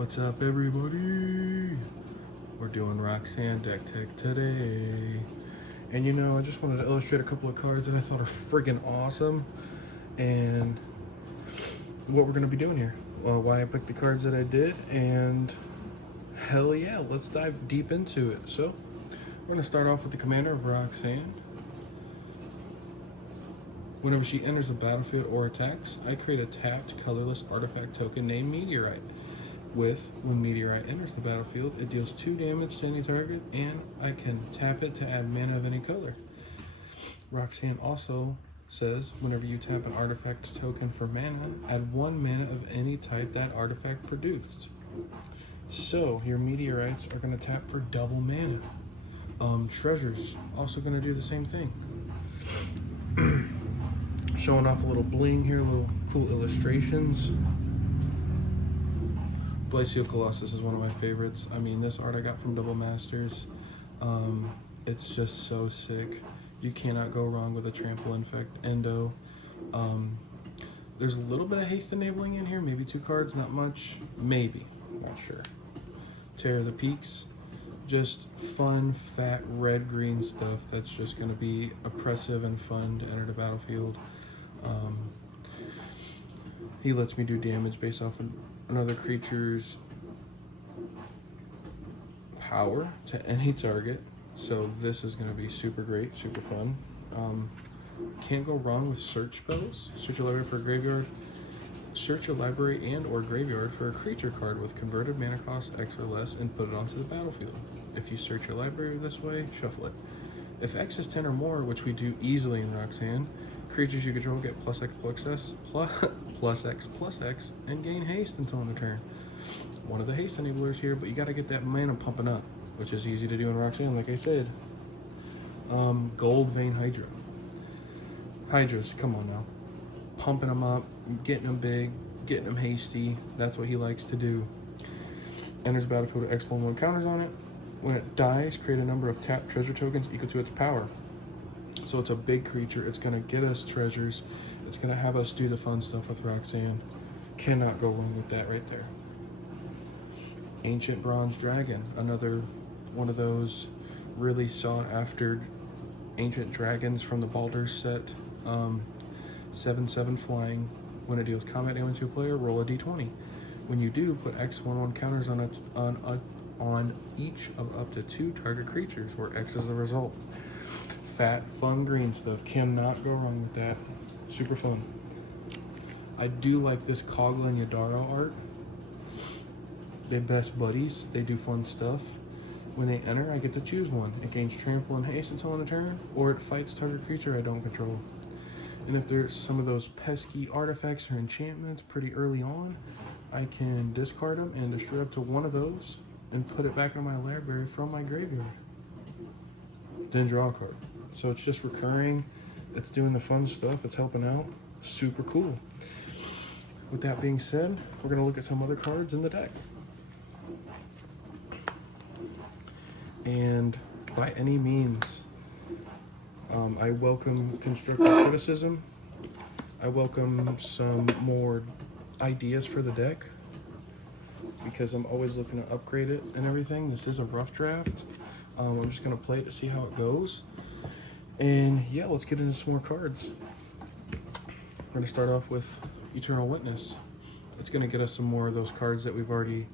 What's up, everybody? We're doing Roxanne deck tech today. And you know, I just wanted to illustrate a couple of cards that I thought are friggin' awesome and what we're gonna be doing here. Why I picked the cards that I did, and hell yeah, let's dive deep into it. So, we're gonna start off with the commander of Roxanne. Whenever she enters the battlefield or attacks, I create a tapped, colorless artifact token named Meteorite. When Meteorite enters the battlefield, it deals 2 damage to any target, and I can tap it to add mana of any color. Roxanne also says, whenever you tap an artifact token for mana, add 1 mana of any type that artifact produced. So, your Meteorites are going to tap for double mana. Treasures, also going to do the same thing. Showing off a little bling here, little cool illustrations. Glacial Colossus is one of my favorites. I mean, this art I got from Double Masters. It's just so sick. You cannot go wrong with a Trample Infect Endo. There's a little bit of haste enabling in here, maybe 2 cards, not much, maybe, not sure. Terror of the Peaks, just fun, fat, red-green stuff that's just going to be oppressive and fun to enter the battlefield. He lets me do damage based off of another creature's power to any target, so this is going to be super great, super fun. Can't go wrong with search spells. Search your library for a graveyard. Search your library and or graveyard for a creature card with converted mana cost X or less and put it onto the battlefield. If you search your library this way, shuffle it. If X is 10 or more, which we do easily in Roxanne, creatures you control get plus X plus X and gain haste until end of turn. One of the haste enablers here, but you got to get that mana pumping up, which is easy to do in Roxanne, like I said. Gold Vein Hydra. Hydras, come on now. Pumping them up, getting them big, getting them hasty. That's what he likes to do. Enters battlefield with X1/1 counters on it. When it dies, create a number of tapped treasure tokens equal to its power. So it's a big creature. It's going to get us treasures. It's going to have us do the fun stuff with Roxanne. Cannot go wrong with that right there. Ancient Bronze Dragon. Another one of those really sought after ancient dragons from the Baldur's set. 7/7 flying. When it deals combat damage to a player, roll a d20. When you do, put X1/1 counters on each of up to 2 target creatures, where X is the result. Fat, fun green stuff. Cannot go wrong with that. Super fun. I do like this Kogla and Yadaro art. They're best buddies. They do fun stuff. When they enter, I get to choose one. It gains trample and haste until end of turn, or it fights target creature I don't control. And if there's some of those pesky artifacts or enchantments pretty early on, I can discard them and destroy up to 1 of those and put it back in my library from my graveyard. Then draw a card. So it's just recurring, it's doing the fun stuff, it's helping out. Super cool. With that being said, we're going to look at some other cards in the deck. And by any means, I welcome constructive criticism. I welcome some more ideas for the deck, because I'm always looking to upgrade it and everything. This is a rough draft. I'm just going to play it to see how it goes. And yeah, let's get into some more cards. We're going to start off with Eternal Witness. It's going to get us some more of those cards that we've already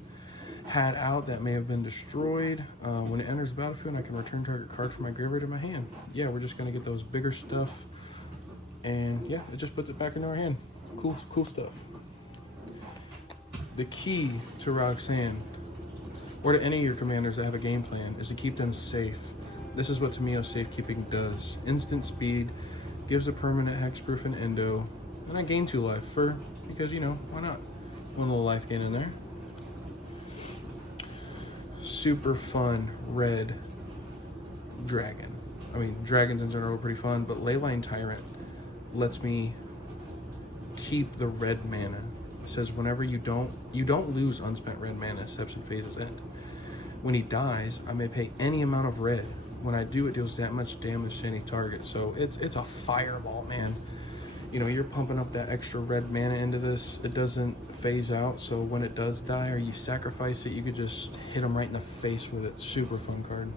had out that may have been destroyed. When it enters the battlefield, I can return target card from my graveyard to my hand. Yeah, we're just going to get those bigger stuff. And yeah, it just puts it back into our hand. Cool stuff. The key to Roxanne, or to any of your commanders that have a game plan, is to keep them safe. This is what Tameo Safekeeping does. Instant speed, gives a permanent hexproof and endo, and I gain 2 life because, you know, why not? 1 little life gain in there. Super fun red dragon. I mean, dragons in general are pretty fun, but Leyline Tyrant lets me keep the red mana. It says whenever you don't lose unspent red mana, steps and phases end. When he dies, I may pay any amount of red. When I do, it deals that much damage to any target. So it's a fireball, man. you know, you're pumping up that extra red mana into this. It doesn't phase out, so when it does die or you sacrifice it, you could just hit them right in the face with it. Super fun card.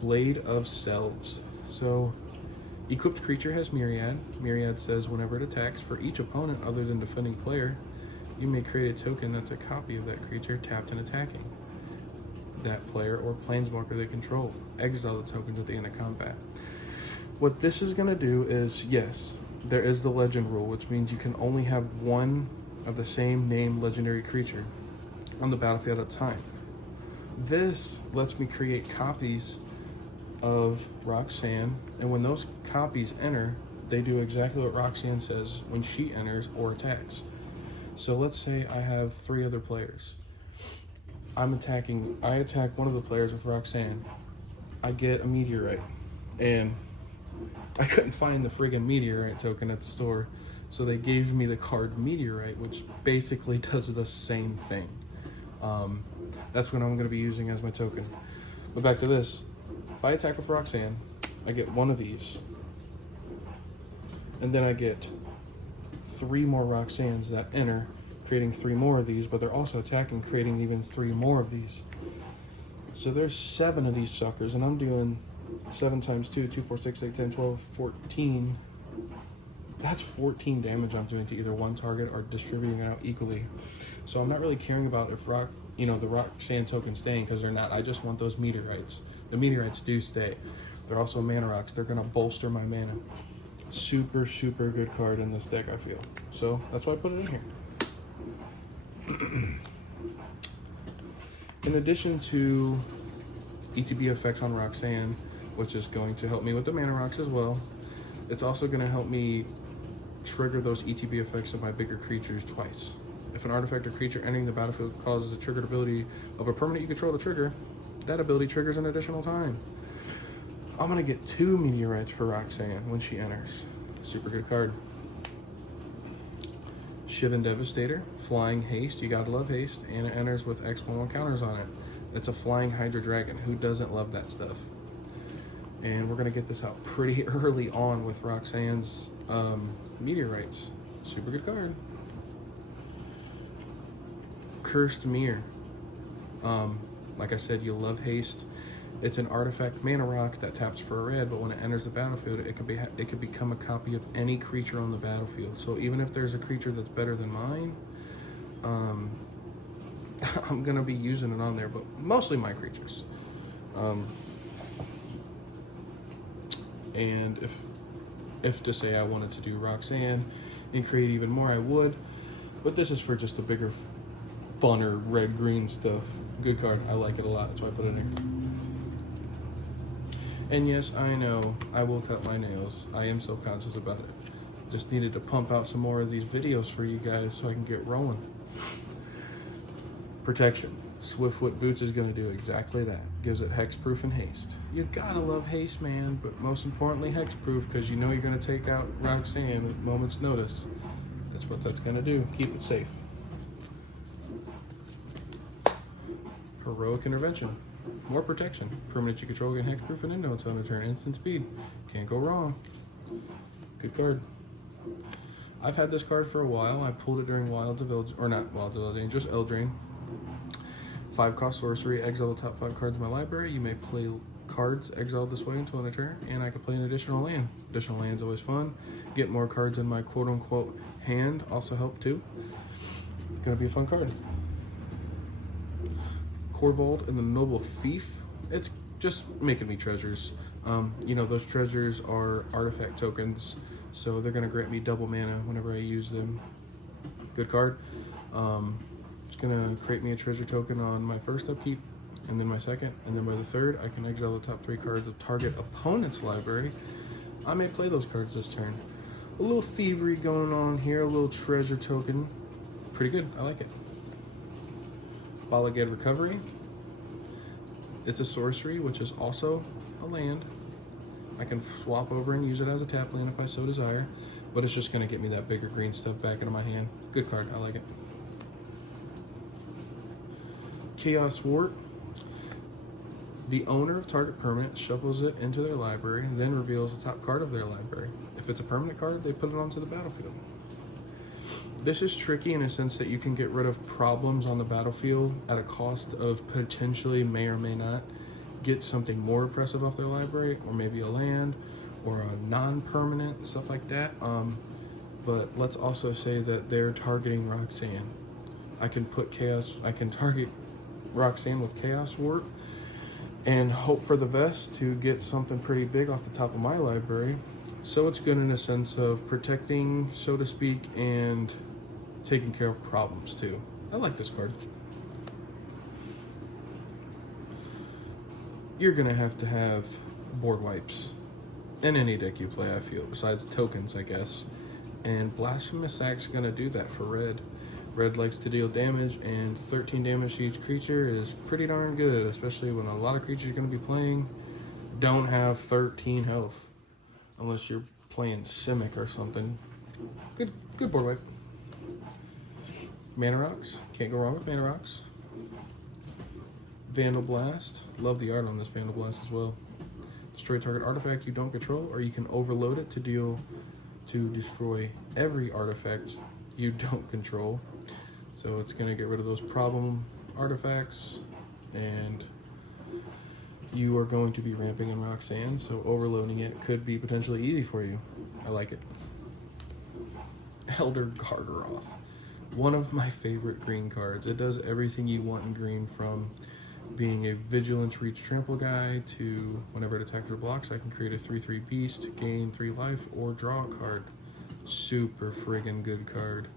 Blade of Selves. So, equipped creature has Myriad. Myriad says whenever it attacks, for each opponent other than defending player, you may create a token that's a copy of that creature tapped and attacking that player or planeswalker they control. Exile the tokens at the end of combat. What this is going to do is, yes, there is the legend rule, which means you can only have one of the same name legendary creature on the battlefield at a time. This lets me create copies of Roxanne, and when those copies enter, they do exactly what Roxanne says when she enters or attacks. So let's say I have 3 other players. I attack one of the players with Roxanne. I get a meteorite, and I couldn't find the friggin' meteorite token at the store, so they gave me the card Meteorite, which basically does the same thing. That's what I'm going to be using as my token. But back to this. If I attack with Roxanne, I get one of these, and then I get 3 more Roxannes that enter, creating 3 more of these, but they're also attacking, creating even 3 more of these. So there's 7 of these suckers, and I'm doing 7 times 2, 2, 4, 6, 8, 10, 12, 14. That's 14 damage I'm doing to either one target or distributing it out equally. So I'm not really caring about if the Roxanne token's staying, because they're not. I just want those meteorites. The meteorites do stay. They're also mana rocks. They're gonna bolster my mana. Super, super good card in this deck, I feel. So that's why I put it in here. In addition to ETB effects on Roxanne, which is going to help me with the mana rocks as well, it's also going to help me trigger those ETB effects of my bigger creatures twice. If an artifact or creature entering the battlefield causes a triggered ability of a permanent you control to trigger, that ability triggers an additional time. I'm going to get 2 meteorites for Roxanne when she enters. Super good card. Shivan Devastator, flying haste, you gotta love haste, and it enters with X11 counters on it. It's a flying Hydra Dragon. Who doesn't love that stuff? And we're gonna get this out pretty early on with Roxanne's meteorites. Super good card. Cursed Mirror. Like I said, you love haste. It's an artifact mana rock that taps for a red, but when it enters the battlefield, it could become a copy of any creature on the battlefield. So even if there's a creature that's better than mine, I'm gonna be using it on there, but mostly my creatures. And if to say I wanted to do Roxanne and create even more, I would. But this is for just the bigger, funner red-green stuff. Good card. I like it a lot. That's why I put it in. And yes, I know, I will cut my nails. I am self-conscious about it. Just needed to pump out some more of these videos for you guys so I can get rolling. Protection. Swiftfoot Boots is going to do exactly that. Gives it hexproof and haste. You gotta love haste, man, but most importantly hexproof, because you know you're going to take out Roxanne with moment's notice. That's what that's going to do. Keep it safe. Heroic Intervention. More protection. Permanent you control get hexproof and endo until end of turn. Instant speed. Can't go wrong. Good card. I've had this card for a while. I pulled it during Wilds of Eldraine, or not Wilds of Eldraine, just Eldraine. 5-cost sorcery. Exile the top 5 cards in my library. You may play cards exiled this way until end of turn, and I can play an additional land. Additional land's always fun. Get more cards in my quote-unquote hand also help too. Gonna be a fun card. Corvold and the Noble Thief. It's just making me treasures. You know, those treasures are artifact tokens, so they're going to grant me double mana whenever I use them. Good card. It's going to create me a treasure token on my first upkeep, and then my second, and then by the third, I can exile the top 3 cards of target opponent's library. I may play those cards this turn. A little thievery going on here, a little treasure token. Pretty good, I like it. Balaged Recovery. It's a sorcery, which is also a land. I can swap over and use it as a tap land if I so desire, but it's just going to get me that bigger green stuff back into my hand. Good card, I like it. Chaos Wart. The owner of target permanent shuffles it into their library and then reveals the top card of their library. If it's a permanent card, they put it onto the battlefield. This is tricky in a sense that you can get rid of problems on the battlefield at a cost of potentially may or may not get something more oppressive off their library, or maybe a land or a non-permanent, stuff like that. But let's also say that they're targeting Roxanne. I can target Roxanne with Chaos Warp and hope for the vest to get something pretty big off the top of my library. So it's good in a sense of protecting, so to speak, and taking care of problems too. I like this card. You're gonna have to have board wipes in any deck you play, I feel, besides tokens, I guess. And Blasphemous Act's gonna do that for red. Red likes to deal damage, and 13 damage to each creature is pretty darn good, especially when a lot of creatures you're gonna be playing don't have 13 health. Unless you're playing Simic or something. Good board wipe. Mana Rocks, can't go wrong with Mana Rocks. Vandal Blast, love the art on this Vandal Blast as well. Destroy target artifact you don't control, or you can overload it to destroy every artifact you don't control. So it's gonna get rid of those problem artifacts, and you are going to be ramping in Roxanne, so overloading it could be potentially easy for you. I like it. Elder Gargaroth, one of my favorite green cards. It does everything you want in green, from being a Vigilance Reach Trample guy to whenever it attacks or blocks, I can create a 3/3 beast, gain 3 life, or draw a card. Super friggin' good card.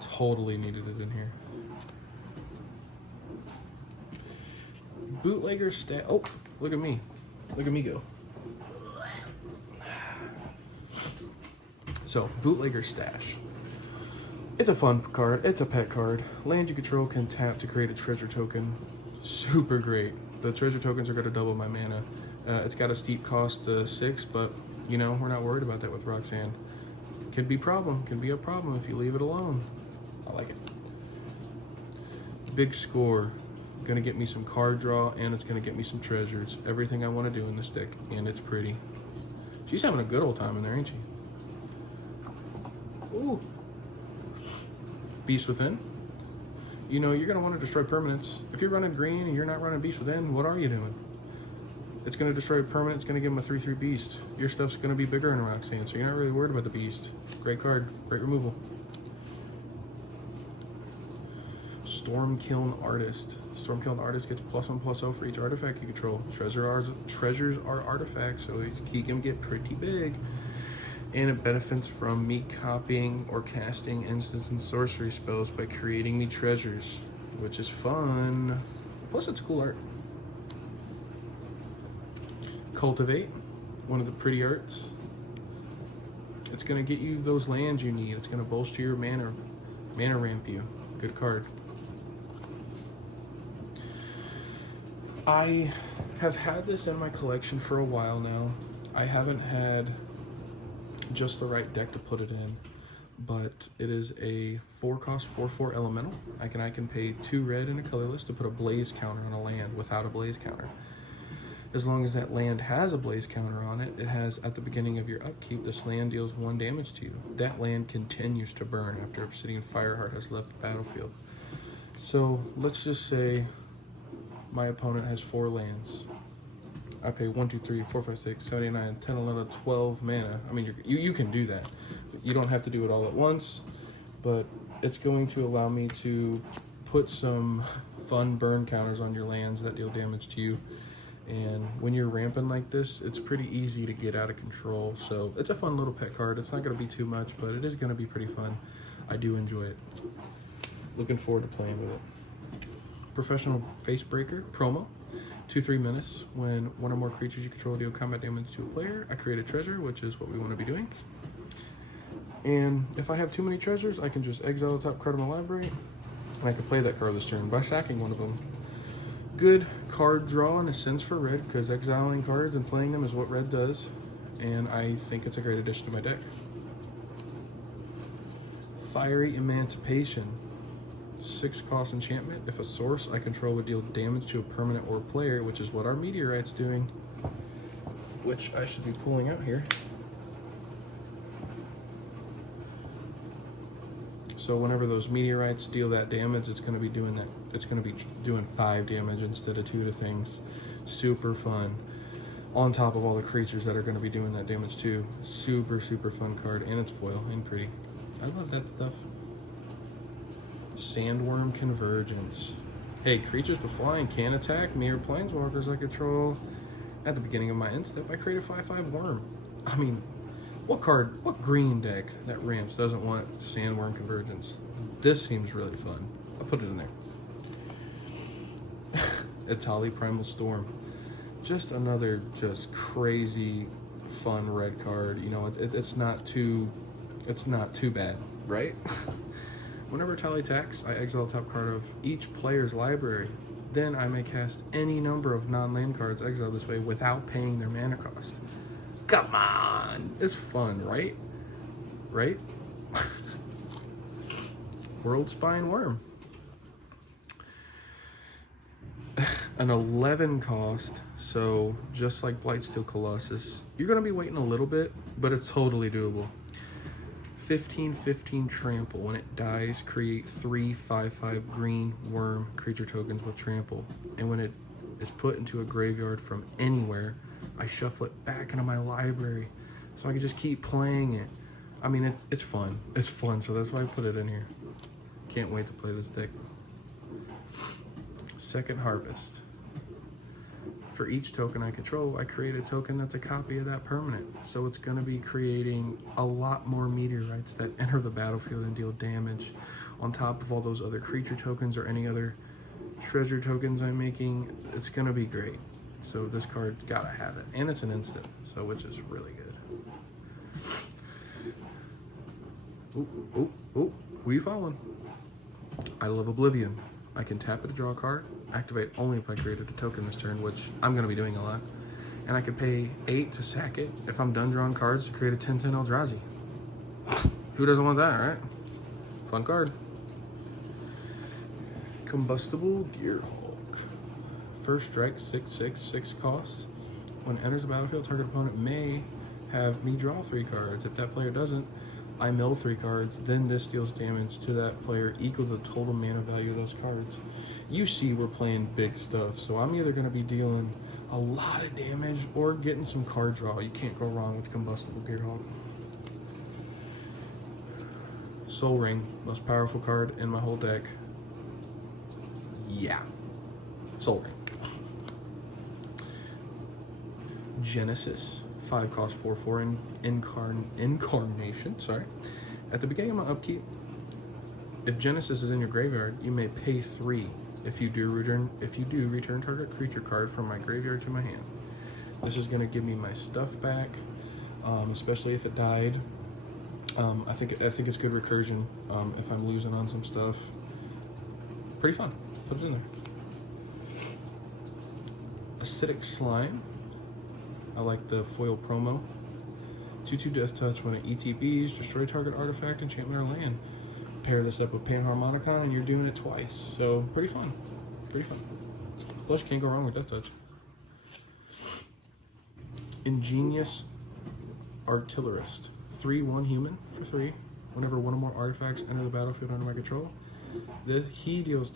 Totally needed it in here. Bootlegger Stash. Oh, look at me. Look at me go. So, Bootlegger Stash. It's a fun card. It's a pet card. Land you control can tap to create a treasure token. Super great. The treasure tokens are going to double my mana. It's got a steep cost 6, but you know, we're not worried about that with Roxanne. Can be a problem if you leave it alone. I like it. Big Score. Gonna get me some card draw, and it's gonna get me some treasures. Everything I want to do in this deck, and it's pretty. She's having a good old time in there, ain't she? Ooh. Beast Within. You know, you're gonna want to destroy permanents. If you're running green and you're not running Beast Within, what are you doing? It's gonna destroy a permanent, it's gonna give him a 3/3 beast. Your stuff's gonna be bigger in Roxanne, so you're not really worried about the beast. Great card, great removal. Stormkiln Artist. Stormkiln Artist gets +1/+0 for each artifact you control. Treasures are artifacts, so he can get pretty big. And it benefits from me copying or casting instants and sorcery spells by creating me treasures, which is fun. Plus, it's cool art. Cultivate, one of the pretty arts. It's gonna get you those lands you need. It's gonna bolster your mana ramp you. Good card. I have had this in my collection for a while now. I haven't had just the right deck to put it in, but it is a 4-cost 4/4 elemental. I can pay 2 red and a colorless to put a blaze counter on a land without a blaze counter. As long as that land has a blaze counter on it, it has, at the beginning of your upkeep, this land deals 1 damage to you. That land continues to burn after Obsidian Fireheart has left the battlefield. So let's just say my opponent has 4 lands. I pay 1, 2, 3, 4, 5, 6, 7, 8, 9, 10, 11, 12 mana. I mean, you can do that. You don't have to do it all at once, but it's going to allow me to put some fun burn counters on your lands that deal damage to you. And when you're ramping like this, it's pretty easy to get out of control. So it's a fun little pet card. It's not going to be too much, but it is going to be pretty fun. I do enjoy it. Looking forward to playing with it. Professional Facebreaker promo. 2/3 menace. When one or more creatures you control deal combat damage to a player, I create a treasure, which is what we want to be doing. And if I have too many treasures, I can just exile the top card of my library, and I can play that card this turn by sacking one of them. Good card draw in a sense for red, because exiling cards and playing them is what red does, and I think it's a great addition to my deck. Fiery Emancipation. 6-cost enchantment. If a source I control would deal damage to a permanent or player, which is what our meteorite's doing, which I should be pulling out here. So whenever those meteorites deal that damage, it's going to be doing that. It's going to be doing 5 damage instead of 2 to things. Super fun. On top of all the creatures that are going to be doing that damage too. Super, super fun card, and it's foil and pretty. I love that stuff. Sandworm Convergence. Hey, creatures with flying can attack me or planeswalkers I control. At the beginning of my end step, I create a 5/5 worm. I mean, what green deck that ramps doesn't want Sandworm Convergence? This seems really fun. I'll put it in there. Itali Primal Storm. Just another crazy fun red card. You know, it's not too bad, right? Whenever Itali attacks, I exile the top card of each player's library. Then I may cast any number of non-land cards exiled this way without paying their mana cost. Come on! It's fun, right? Right? World Spine Worm. An 11 cost, so just like Blightsteel Colossus, you're going to be waiting a little bit, but it's totally doable. 15/15 Trample. When it dies, create 3 5/5 green worm creature tokens with Trample. And when it is put into a graveyard from anywhere, I shuffle it back into my library so I can just keep playing it. I mean, it's fun. It's fun, so that's why I put it in here. Can't wait to play this deck. Second Harvest. For each token I control, I create a token that's a copy of that permanent. So it's going to be creating a lot more meteorites that enter the battlefield and deal damage on top of all those other creature tokens or any other treasure tokens I'm making. It's going to be great. So this card's got to have it. And it's an instant, so which is really good. Ooh, who you following? Idol of Oblivion. I can tap it to draw a card, activate only if I created a token this turn, which I'm going to be doing a lot. And I can pay 8 to sack it if I'm done drawing cards to create a 10/10 Eldrazi. Who doesn't want that, right? Fun card. Combustible Gearhulk. First strike, 6/6, 6 costs. When it enters the battlefield, target opponent may have me draw 3 cards. If that player doesn't, I mill 3 cards, then this deals damage to that player equal to the total mana value of those cards. You see we're playing big stuff, so I'm either going to be dealing a lot of damage or getting some card draw. You can't go wrong with Combustible Gearhulk. Soul Ring, most powerful card in my whole deck. Yeah. Soul Ring. Genesis. 5 cost 4/4 incarnation. Sorry. At the beginning of my upkeep, if Genesis is in your graveyard, you may pay 3. If you do return target creature card from my graveyard to my hand. This is going to give me my stuff back, especially if it died. I think it's good recursion if I'm losing on some stuff. Pretty fun. Put it in there. Acidic Slime. I like the foil promo. 2/2 Death Touch. When it ETBs, destroy target artifact, enchantment, or land. Pair this up with Panharmonicon and you're doing it twice. So pretty fun. Pretty fun. Plus you can't go wrong with Death Touch. Ingenious Artillerist. 3/1 human for 3. Whenever one or more artifacts enter the battlefield under my control, he deals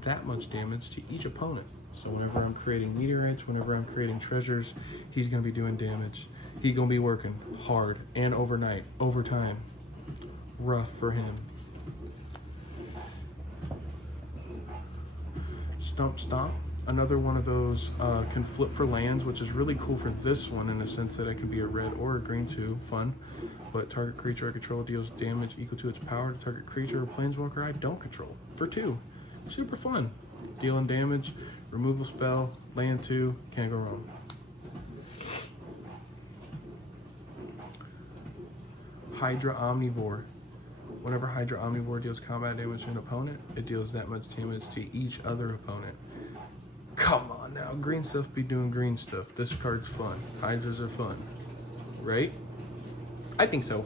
that much damage to each opponent. So whenever I'm creating meteorites, whenever I'm creating treasures, he's going to be doing damage. He's going to be working hard and overnight, overtime. Rough for him. Stump Stomp. Another one of those can flip for lands, which is really cool for this one in the sense that it can be a red or a green too. Fun. But target creature I control deals damage equal to its power to target creature or planeswalker I don't control for 2. Super fun. Dealing damage. Removal spell, land 2, can't go wrong. Hydra Omnivore. Whenever Hydra Omnivore deals combat damage to an opponent, it deals that much damage to each other opponent. Come on now, green stuff be doing green stuff. This card's fun. Hydras are fun. Right? I think so.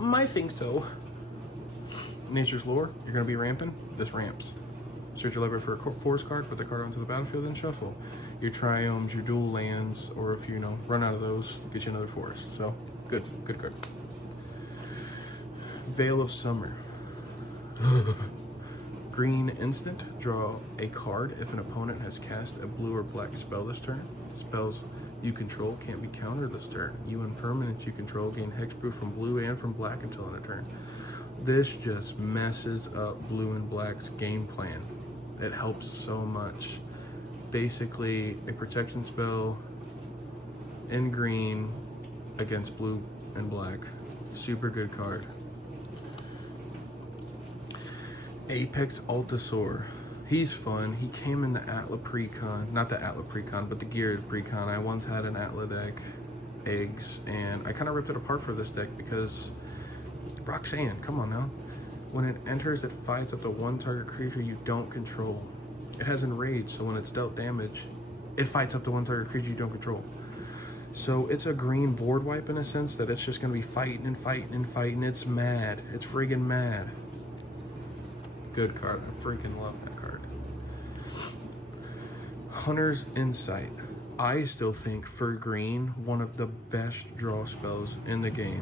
I think so. Nature's Lore, you're going to be ramping. This ramps. Search your library for a forest card, put the card onto the battlefield, then shuffle. Your triomes, your dual lands, or if you know run out of those, get you another forest. So good card. Veil of Summer. Green instant, draw a card if an opponent has cast a blue or black spell this turn. Spells you control can't be countered this turn. You and permanents you control gain hexproof from blue and from black until end of turn. This just messes up blue and black's game plan. It helps so much. Basically, a protection spell in green against blue and black. Super good card. Apex Altasaur. He's fun. He came in the Atla Precon. Not the Atla Precon, but the Geared Precon. I once had an Atla deck, eggs, and I kind of ripped it apart for this deck because Roxanne, come on now. When it enters, it fights up to one target creature you don't control. It has Enrage, so when it's dealt damage, it fights up to one target creature you don't control. So it's a green board wipe in a sense that it's just going to be fighting and fighting and fighting. It's mad. It's friggin' mad. Good card. I freaking love that card. Hunter's Insight. I still think for green, one of the best draw spells in the game.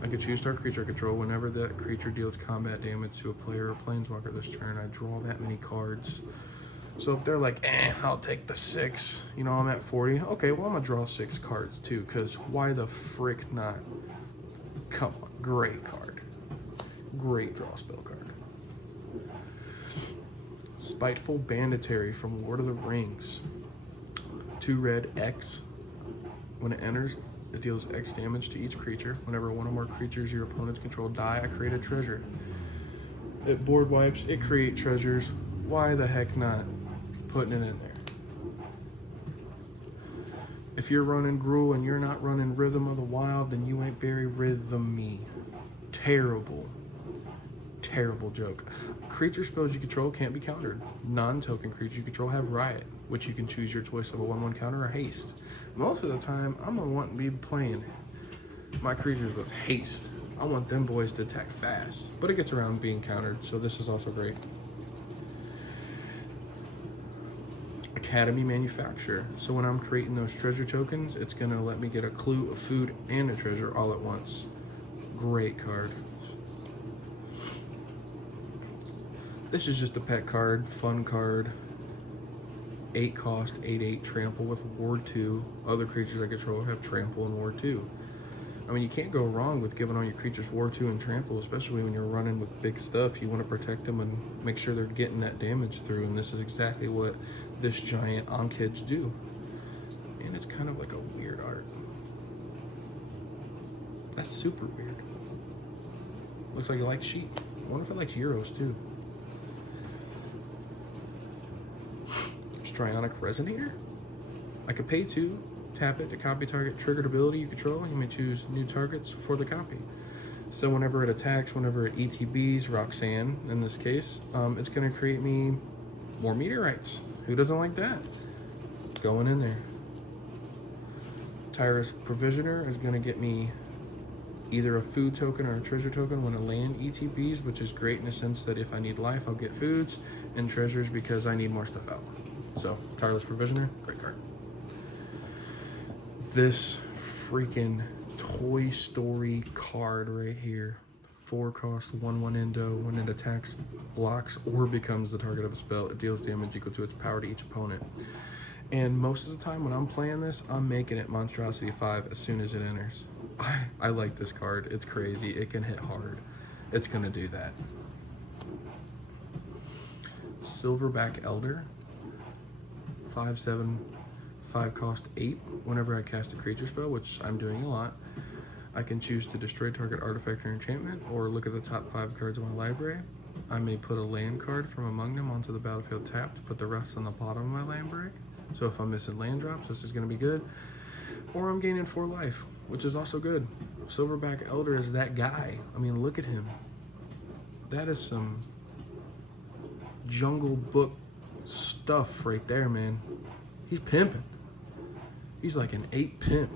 I can choose target creature I control. Whenever that creature deals combat damage to a player or planeswalker this turn, I draw that many cards. So if they're like, I'll take the 6, you know, I'm at 40. Okay, well, I'm gonna draw 6 cards too, because why the frick not? Come on, great card. Great draw spell card. Spiteful Banditary from Lord of the Rings. 2 red X. When it enters, it deals X damage to each creature. Whenever one or more creatures your opponents control die, I create a treasure. It board wipes, it creates treasures. Why the heck not putting it in there? If you're running Gruul and you're not running Rhythm of the Wild, then you ain't very rhythm-y. Terrible. Terrible joke. Creature spells you control can't be countered. Non-token creatures you control have Riot, which you can choose your choice of a 1/1 counter or haste. Most of the time, I'm gonna want to be playing my creatures with haste. I want them boys to attack fast, but it gets around being countered, so this is also great. Academy Manufacturer. So when I'm creating those treasure tokens, it's gonna let me get a clue, a food, and a treasure all at once. Great card. This is just a pet card, fun card. 8 cost, 8/8 trample with Ward 2. Other creatures I control have trample and Ward 2. I mean, you can't go wrong with giving all your creatures Ward 2 and trample, especially when you're running with big stuff. You want to protect them and make sure they're getting that damage through, and this is exactly what this giant Ankh do. And it's kind of like a weird art. That's super weird. Looks like it likes sheep. I wonder if it likes Euros too. Strionic Resonator. I could pay 2, tap it to copy target triggered ability you control. You may choose new targets for the copy. So whenever it attacks, whenever it ETBs, Roxanne in this case, it's going to create me more meteorites. Who doesn't like that? Going in there. Tyrus Provisioner is going to get me either a food token or a treasure token when a land ETBs, which is great in the sense that if I need life, I'll get foods and treasures because I need more stuff out. So, Tireless Provisioner, great card. This freaking Toy Story card right here. 4 cost, 1/1 Endo. When it attacks, blocks, or becomes the target of a spell, it deals damage equal to its power to each opponent. And most of the time when I'm playing this, I'm making it Monstrosity 5 as soon as it enters. I like this card. It's crazy. It can hit hard. It's going to do that. Silverback Elder. 5/7, 5 cost 8. Whenever I cast a creature spell, which I'm doing a lot, I can choose to destroy target artifact or enchantment, or look at the top 5 cards of my library. I may put a land card from among them onto the battlefield tapped, put the rest on the bottom of my library. So if I'm missing land drops, this is going to be good. Or I'm gaining 4 life, which is also good. Silverback Elder is that guy. I mean, look at him. That is some Jungle Book stuff right there, man. He's pimping. He's like an 8 pimp.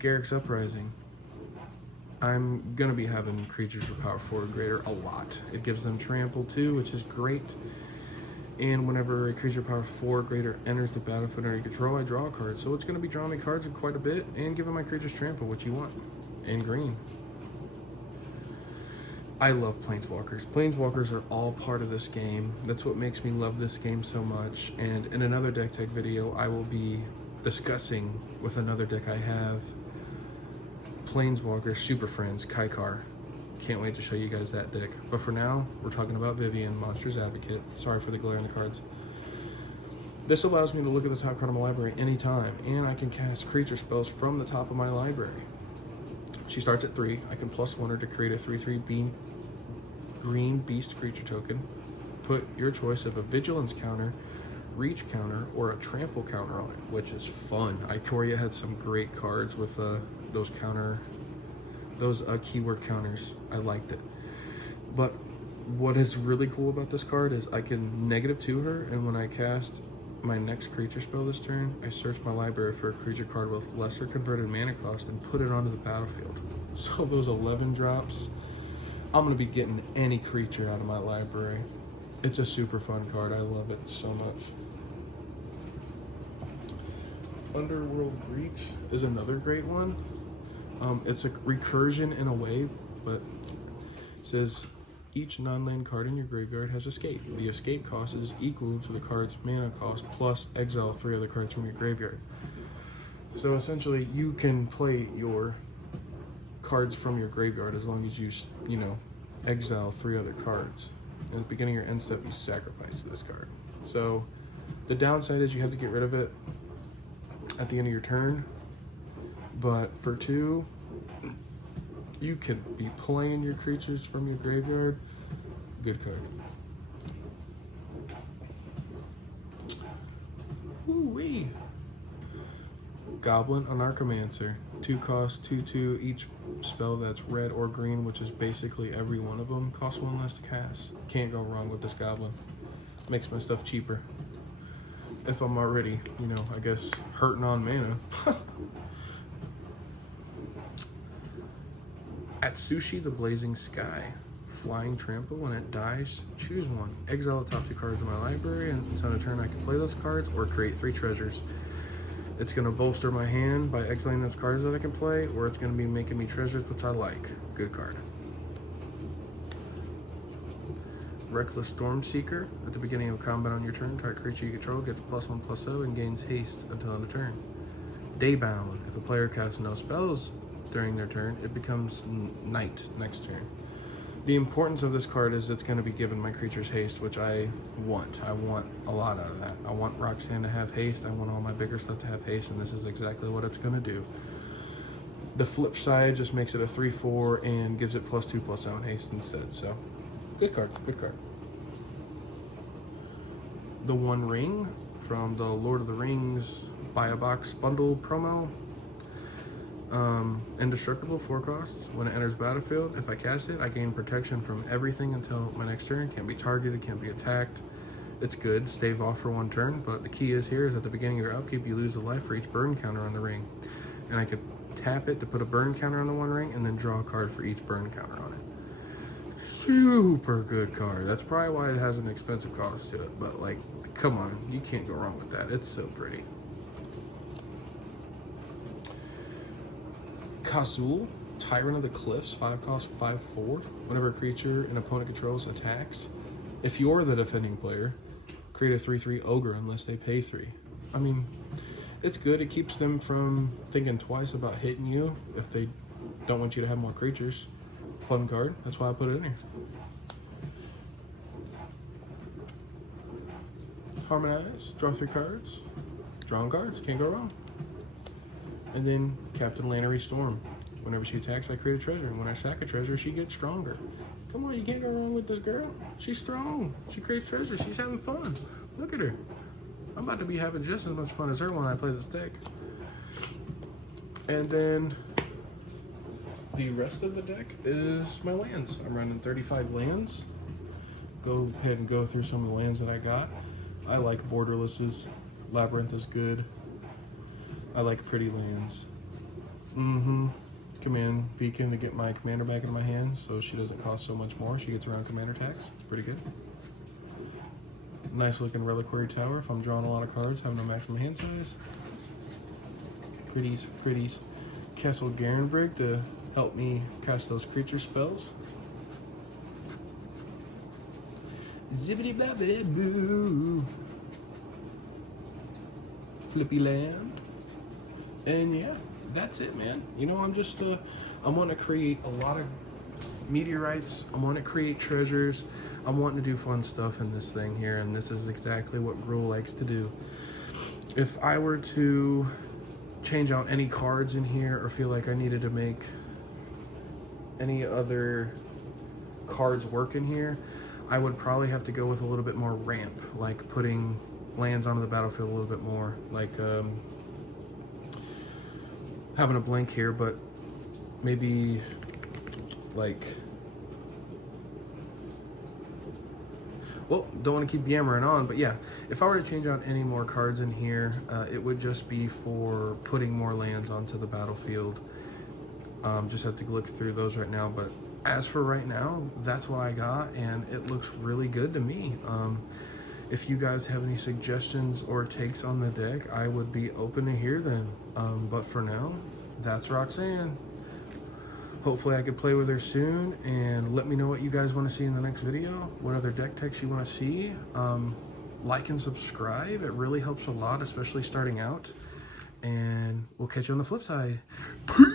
Garrick's Uprising. I'm gonna be having creatures with power 4 or greater a lot. It gives them trample too, which is great. And whenever a creature power 4 or greater enters the battlefield under your control, I draw a card. So it's gonna be drawing me cards in quite a bit and giving my creatures trample, which you want. And green. I love Planeswalkers. Planeswalkers are all part of this game. That's what makes me love this game so much. And in another deck tech video, I will be discussing with another deck I have, Planeswalker Super Friends Kaikar. Can't wait to show you guys that deck. But for now, we're talking about Vivian, Monsters Advocate. Sorry for the glare on the cards. This allows me to look at the top card of my library anytime, and I can cast creature spells from the top of my library. She starts at 3. I can +1 her to create a 3/3 green beast creature token. Put your choice of a vigilance counter, reach counter, or a trample counter on it, which is fun. Ikoria had some great cards with those keyword counters. I liked it. But what is really cool about this card is I can -2 her, and when I cast my next creature spell this turn, I search my library for a creature card with lesser converted mana cost and put it onto the battlefield. So those 11 drops, I'm going to be getting any creature out of my library. It's a super fun card. I love it so much. Underworld Breach is another great one. It's a recursion in a way, but it says each non-land card in your graveyard has escape. The escape cost is equal to the card's mana cost plus exile 3 other cards from your graveyard. So essentially, you can play your cards from your graveyard as long as you exile 3 other cards. At the beginning of your end step, you sacrifice this card. So the downside is you have to get rid of it at the end of your turn. But for 2, you can be playing your creatures from your graveyard. Good card. Woo-wee. Goblin Anarchomancer. 2 cost, 2/2. Each spell that's red or green, which is basically every one of them, costs 1 less to cast. Can't go wrong with this goblin. Makes my stuff cheaper. If I'm already, I guess, hurting on mana. Atsushi the Blazing Sky. Flying Trample. When it dies, choose 1. Exile the top 2 cards in my library, and until on a turn I can play those cards or create 3 treasures. It's going to bolster my hand by exiling those cards that I can play, or it's going to be making me treasures, which I like. Good card. Reckless Stormseeker. At the beginning of combat on your turn, target creature you control gets +1/+0 and gains haste until end of turn. Daybound. If a player casts no spells during their turn, it becomes night next turn. The importance of this card is it's going to be giving my creatures haste, which I want. I want a lot out of that. I want Roxanne to have haste. I want all my bigger stuff to have haste, and this is exactly what it's going to do. The flip side just makes it a 3/4 and gives it +2/+0 and haste instead. So, good card. Good card. The One Ring from the Lord of the Rings Buy a Box Bundle promo. Indestructible 4 costs. When it enters battlefield, if I cast it, I gain protection from everything until my next turn. Can't be targeted, can't be attacked. It's good. Stave off for 1 turn, but the key is here is at the beginning of your upkeep, you lose a life for each burn counter on the ring. And I could tap it to put a burn counter on the One Ring and then draw a card for each burn counter on it. Super good card. That's probably why it has an expensive cost to it, but like, come on, you can't go wrong with that. It's so pretty. Kazul, Tyrant of the Cliffs, 5 cost, 5/4. Whenever a creature an opponent controls attacks, if you're the defending player, create a 3/3 ogre unless they pay 3. I mean, it's good. It keeps them from thinking twice about hitting you if they don't want you to have more creatures. Fun card. That's why I put it in here. Harmonize, draw 3 cards. Drawing cards, can't go wrong. And then Captain Lannery Storm. Whenever she attacks, I create a treasure. And when I sack a treasure, she gets stronger. Come on, you can't go wrong with this girl. She's strong. She creates treasures. She's having fun. Look at her. I'm about to be having just as much fun as her when I play this deck. And then the rest of the deck is my lands. I'm running 35 lands. Go ahead and go through some of the lands that I got. I like borderlesses. Labyrinth is good. I like pretty lands. command beacon to get my commander back into my hands so she doesn't cost so much more. She gets around commander tax. It's pretty good. Nice looking reliquary tower if I'm drawing a lot of cards, have no maximum hand size. Pretties, pretties. Castle Garenbrig to help me cast those creature spells. Zibbity blabbity boo. Flippy land. And yeah, that's it, man. You know, I'm just, I'm wanting to create a lot of meteorites. I want to create treasures. I'm wanting to do fun stuff in this thing here, and this is exactly what Gruul likes to do. If I were to change out any cards in here or feel like I needed to make any other cards work in here, I would probably have to go with a little bit more ramp, like putting lands onto the battlefield a little bit more, like having a blank here, but maybe like, well, don't want to keep yammering on, but yeah, if I were to change out any more cards in here, it would just be for putting more lands onto the battlefield. Just have to look through those right now, but as for right now, that's what I got, and it looks really good to me. If you guys have any suggestions or takes on the deck, I would be open to hear them. But for now, that's Roxanne. Hopefully I could play with her soon, and let me know what you guys want to see in the next video, what other deck techs you want to see. Like and subscribe, it really helps a lot, especially starting out. And we'll catch you on the flip side. Peace!